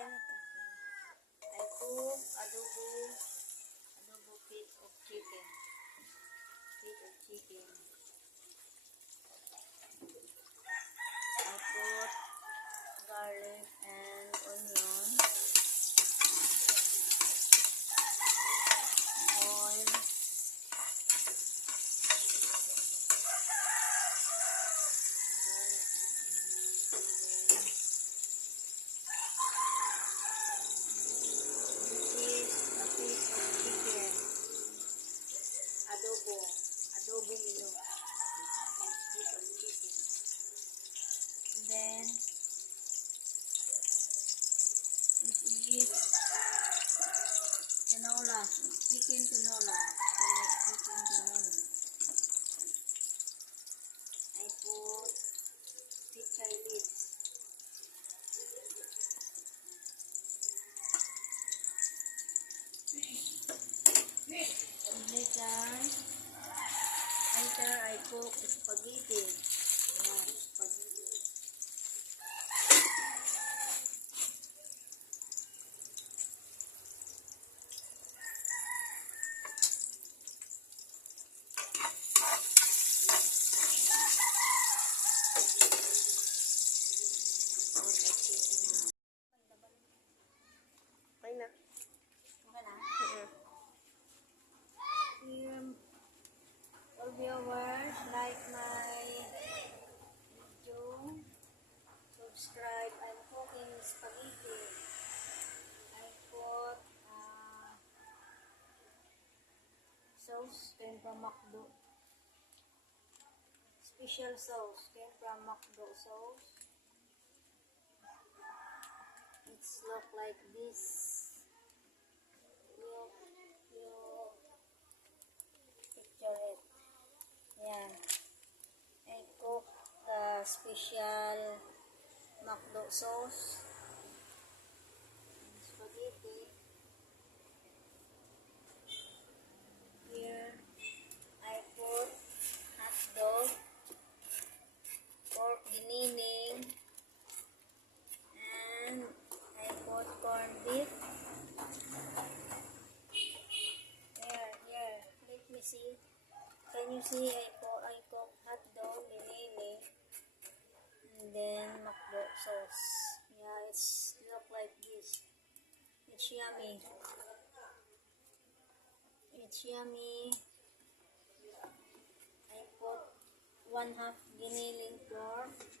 Okay na to. I cook adobo feet of chicken. I put garlic and onion, oil, adobo mino, feet of chicken. And then this is tinola, chicken tinola. I put pichay leaves. And later I cook spaghetti. Yeah, spaghetti. Okay na. Okay na? Here, all viewers, like my video, subscribe. I'm cooking spaghetti. I put sauce came from McDo. Special sauce came from McDo sauce. It's look like this. You picture it. Yeah. I cook the special McDo sauce. Spaghetti. Here I put hot dog, pork giniling, and I put corned beef. Here, let me see. Can you see? I cook hot dog, giniling, and then McDo sauce. Yeah, it's look like this. It's yummy. It's yummy. I put 1/2 giniling pork.